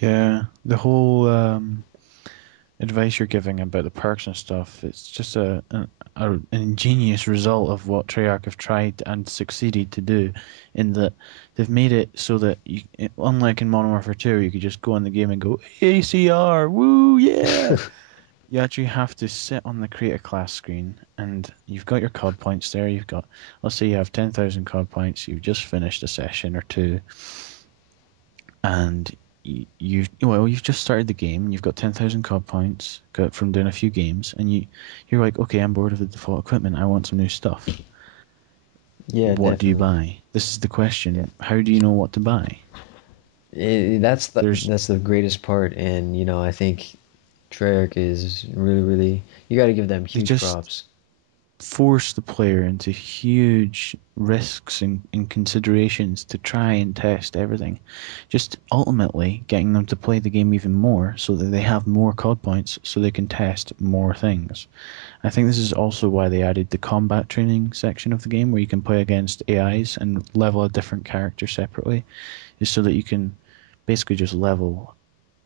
Yeah, the whole advice you're giving about the perks and stuff, it's just an ingenious result of what Treyarch have tried and succeeded to do, in that they've made it so that you, unlike in Modern Warfare 2, you could just go in the game and go ACR, woo, yeah. You actually have to sit on the create a class screen, and you've got your COD points there. You've got, let's say you have 10,000 COD points. You've just finished a session or two, and you've just started the game and you've got 10,000 COD points got from doing a few games, and you're like, okay, I'm bored of the default equipment. I want some new stuff. Yeah, What do you definitely. buy? This is the Yeah. question. How do you know what to buy? There's That's the greatest part, and I think Treyarch is really, really. You got to give them they huge just props. force the player into huge risks and considerations to try and test everything. Just ultimately getting them to play the game even more so that they have more COD points so they can test more things. I think this is also why they added the combat training section of the game where you can play against AIs and level a different character separately, is so that you can basically just level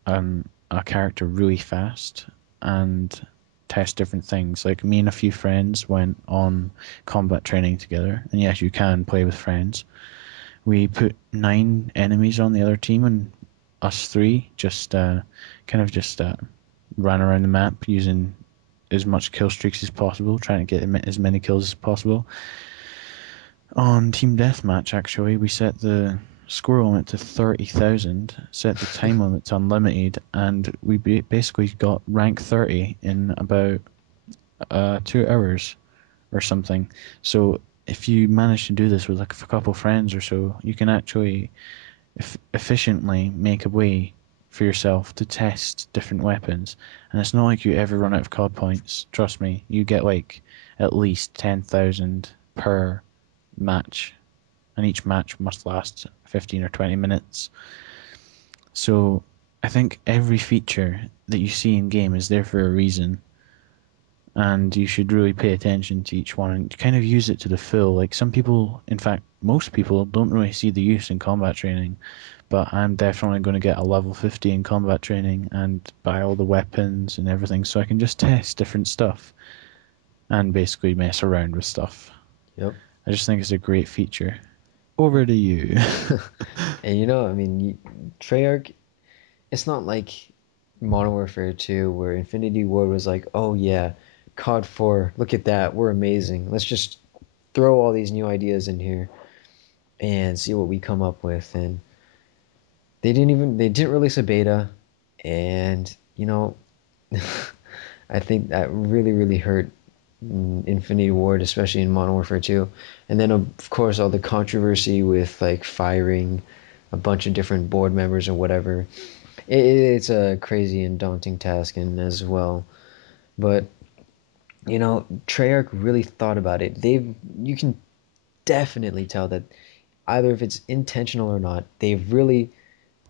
a character really fast and test different things. Like me and a few friends went on combat training together, and yes, you can play with friends. We put 9 enemies on the other team, and us three just kind of just ran around the map using as much kill streaks as possible, trying to get as many kills as possible. On Team Deathmatch, actually, we set the score limit to 30,000, set the time limit to unlimited, and we basically got rank 30 in about 2 hours or something. So if you manage to do this with like a couple friends or so, you can actually efficiently make a way for yourself to test different weapons. And it's not like you ever run out of COD points. Trust me, you get like at least 10,000 per match, and each match must last 15 or 20 minutes. So I think every feature that you see in game is there for a reason, and you should really pay attention to each one and kind of use it to the full. Like some people, in fact, most people don't really see the use in combat training, but I'm definitely going to get a level 50 in combat training and buy all the weapons and everything so I can just test different stuff and basically mess around with stuff. Yep. I just think it's a great feature. Over to you. And I mean, Treyarch. It's not like Modern Warfare 2 where Infinity Ward was like, oh yeah, COD 4, look at that, we're amazing. Let's just throw all these new ideas in here and see what we come up with. And they didn't release a beta, and I think that really, really hurt Infinity Ward, especially in Modern Warfare 2. And then, of course, all the controversy with like firing a bunch of different board members or whatever. It's a crazy and daunting task, and as well. But Treyarch really thought about it. You can definitely tell that either if it's intentional or not, they've really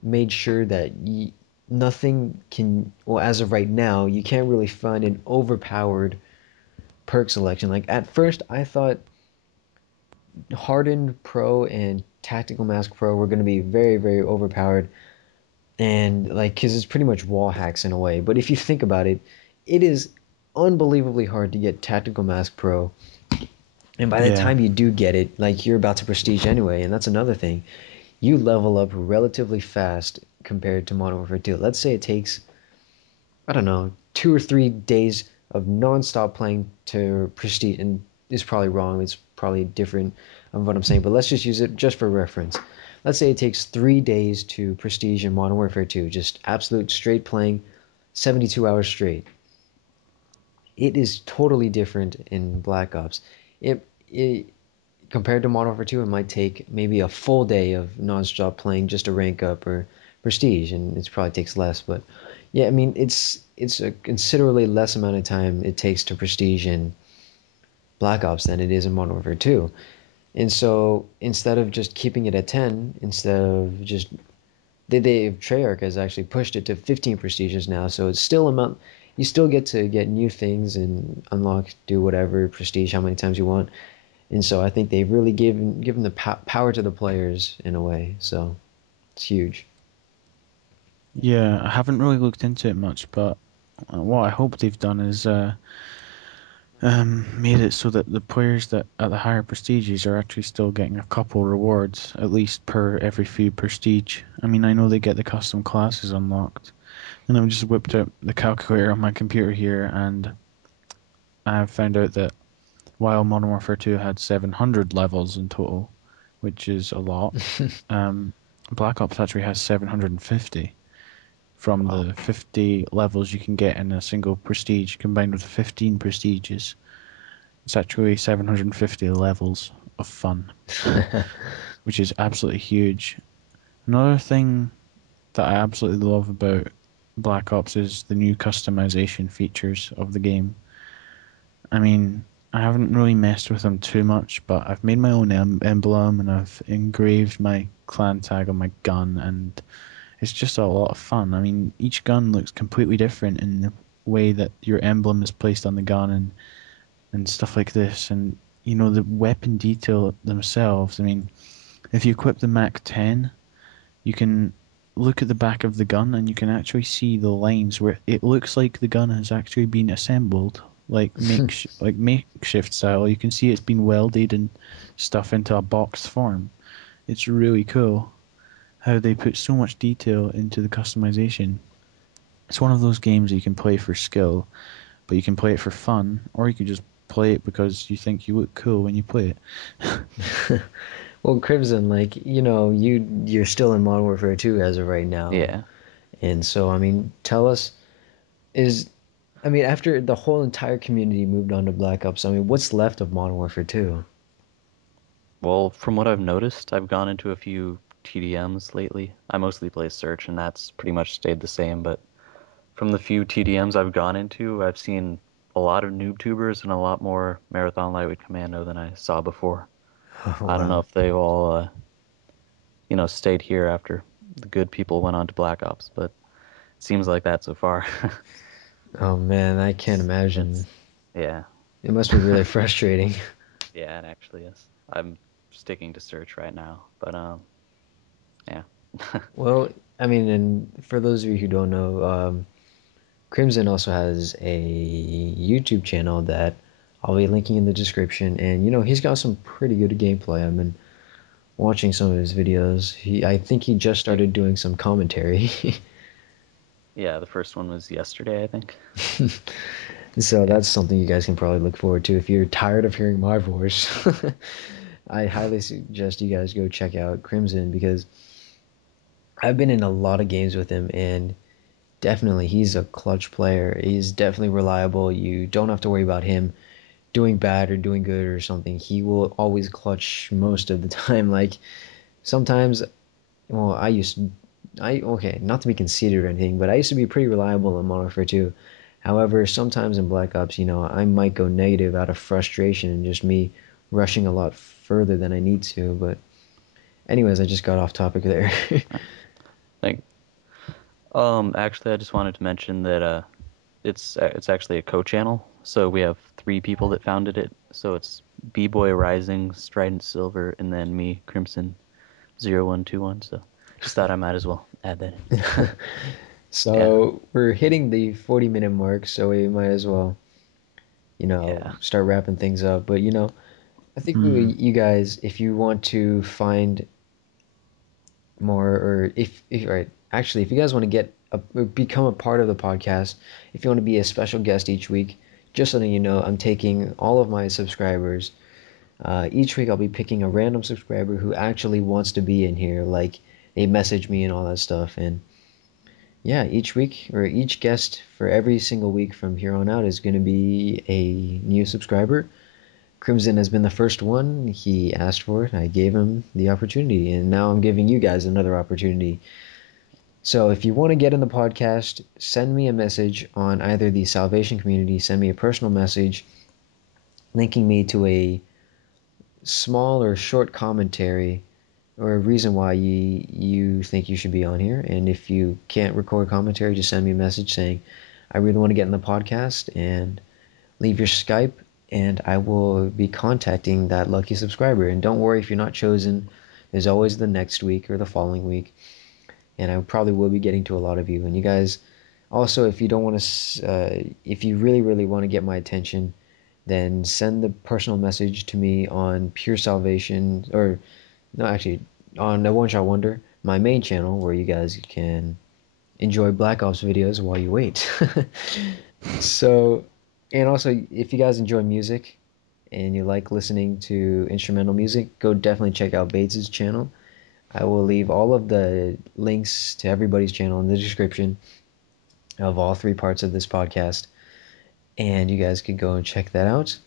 made sure that nothing can. Well, as of right now, you can't really find an overpowered perk selection. Like at first, I thought Hardened Pro and Tactical Mask Pro were going to be very, very overpowered, and like because it's pretty much wall hacks in a way. But if you think about it, it is unbelievably hard to get Tactical Mask Pro, and by the Yeah, time you do get it, like you're about to prestige anyway, and that's another thing. You level up relatively fast compared to Modern Warfare 2. Let's say it takes, I don't know, 2 or 3 days of non-stop playing to prestige, and it's probably wrong. It's probably different of what I'm saying, but let's just use it just for reference. Let's say it takes 3 days to prestige in Modern Warfare 2, just absolute straight playing, 72 hours straight. It is totally different in Black Ops. It compared to Modern Warfare 2, it might take maybe a full day of non-stop playing just to rank up or prestige, and it probably takes less. But yeah, I mean, it's a considerably less amount of time it takes to prestige in Black Ops than it is in Modern Warfare 2. And so instead of just keeping it at 10, instead of just Treyarch has actually pushed it to 15 prestiges now, so it's still amount. You still get to get new things and unlock, do whatever prestige how many times you want, and so I think they've really given the power to the players in a way. So it's huge. Yeah, I haven't really looked into it much, but what I hope they've done is made it so that the players that at the higher prestiges are actually still getting a couple rewards, at least per every few prestige. I mean, I know they get the custom classes unlocked, and I've just whipped out the calculator on my computer here, and I've found out that while Modern Warfare 2 had 700 levels in total, which is a lot, um, Black Ops actually has 750 from Wow. the 50 levels you can get in a single prestige combined with 15 prestiges. It's actually 750 levels of fun, which is absolutely huge. Another thing that I absolutely love about Black Ops is the new customization features of the game. I mean, I haven't really messed with them too much, but I've made my own emblem and I've engraved my clan tag on my gun, and it's just a lot of fun. I mean, each gun looks completely different in the way that your emblem is placed on the gun and stuff like this. And, the weapon detail themselves. I mean, if you equip the Mac 10, you can look at the back of the gun and you can actually see the lines where it looks like the gun has actually been assembled, like makeshift style. You can see it's been welded and stuff into a box form. It's really cool how they put so much detail into the customization. It's one of those games that you can play for skill, but you can play it for fun, or you can just play it because you think you look cool when you play it. Well, Crimson, like, you're still in Modern Warfare 2 as of right now. Yeah. And so, I mean, tell us, is I mean, after the whole entire community moved on to Black Ops, I mean, what's left of Modern Warfare 2? Well, from what I've noticed, I've gone into a few TDMs lately. I mostly play search, and that's pretty much stayed the same. But from the few TDMs I've gone into, I've seen a lot of noob tubers and a lot more Marathon Lightweight Commando than I saw before. Oh, I don't know wow. if they've all, stayed here after the good people went on to Black Ops, but it seems like that so far. Oh man, I can't It's, imagine. it's, yeah. It must be really frustrating. Yeah, it actually is. I'm sticking to search right now, but yeah. Well, I mean, and for those of you who don't know, Crimson also has a YouTube channel that I'll be linking in the description, and he's got some pretty good gameplay. I've been watching some of his videos. I think he just You, started doing some commentary. yeah, the first one was yesterday, I think. So Yeah. that's something you guys can probably look forward to if you're tired of hearing my voice. I highly suggest you guys go check out Crimson because I've been in a lot of games with him, and definitely he's a clutch player. He's definitely reliable. You don't have to worry about him doing bad or doing good or something. He will always clutch most of the time. Like sometimes, well, okay, not to be conceited or anything, but I used to be pretty reliable in Modern Warfare 2. However, sometimes in Black Ops, I might go negative out of frustration and just me rushing a lot further than I need to. But anyways, I just got off topic there. Thank. Actually, I just wanted to mention that it's actually a co-channel. So we have three people that founded it. So it's B-Boy Rising, Strident Silver, and then me, Crimson 0121. So just thought I might as well add that in. Yeah. So we're hitting the 40-minute mark, so we might as well, Yeah. start wrapping things up. But I think Hmm. you guys, if you want to find more, or if right, actually, if you guys want to become a part of the podcast, if you want to be a special guest each week, just so that you know, I'm taking all of my subscribers. Each week, I'll be picking a random subscriber who actually wants to be in here, like they message me and all that stuff, and yeah, each week or each guest for every single week from here on out is going to be a new subscriber. Crimson has been the first one. He asked for it. I gave him the opportunity, and now I'm giving you guys another opportunity. So if you want to get in the podcast, send me a message on either the Salvation community, send me a personal message linking me to a small or short commentary or a reason why you think you should be on here. And if you can't record commentary, just send me a message saying, I really want to get in the podcast, and leave your Skype, and I will be contacting that lucky subscriber. And don't worry if you're not chosen, there's always the next week or the following week. and I probably will be getting to a lot of you. And you guys, also, if you don't want to, if you really, really want to get my attention, then send the personal message to me on Pure Salvation, or no, actually, on the One Shot Wonder, my main channel, where you guys can enjoy Black Ops videos while you wait. So, and also, if you guys enjoy music and you like listening to instrumental music, go definitely check out Bates's channel. I will leave all of the links to everybody's channel in the description of all three parts of this podcast, and you guys can go and check that out.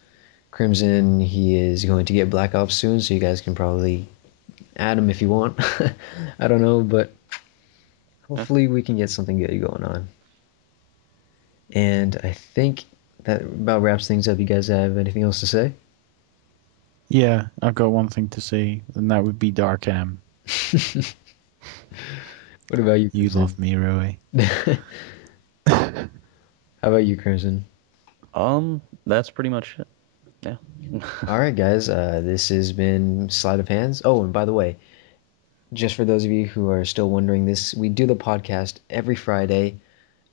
Crimson, he is going to get Black Ops soon, so you guys can probably add him if you want. I don't know, but Yeah. hopefully we can get something good going on. And I think that about wraps things up. You guys have anything else to say? Yeah, I've got one thing to say, and that would be Dark M. What about you, You Crimson? love me, Roy. How about you, Crimson? That's pretty much it. Yeah. All right, guys. This has been Sleight of Hands. Oh, and by the way, just for those of you who are still wondering this, we do the podcast every Friday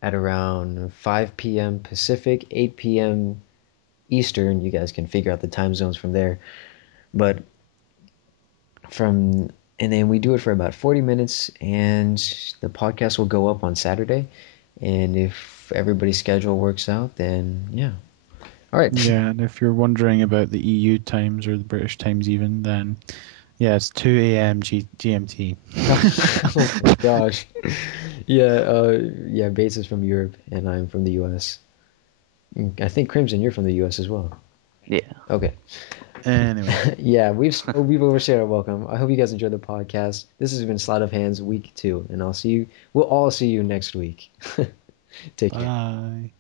at around 5 p.m. Pacific, 8 p.m. Eastern. You guys can figure out the time zones from there. But from and then we do it for about 40 minutes, and the podcast will go up on Saturday. And if everybody's schedule works out, then yeah. All right. Yeah, and if you're wondering about the EU times or the British times even, then yeah, it's 2 a.m. GMT. Oh my gosh. Yeah, yeah, Bates is from Europe and I'm from the US. I think Crimson, you're from the US as well. Yeah. Okay. Anyway, Yeah, we've overstayed our welcome. I hope you guys enjoyed the podcast. This has been Sleight of Hands week 2, and we'll all see you next week. Take care. bye.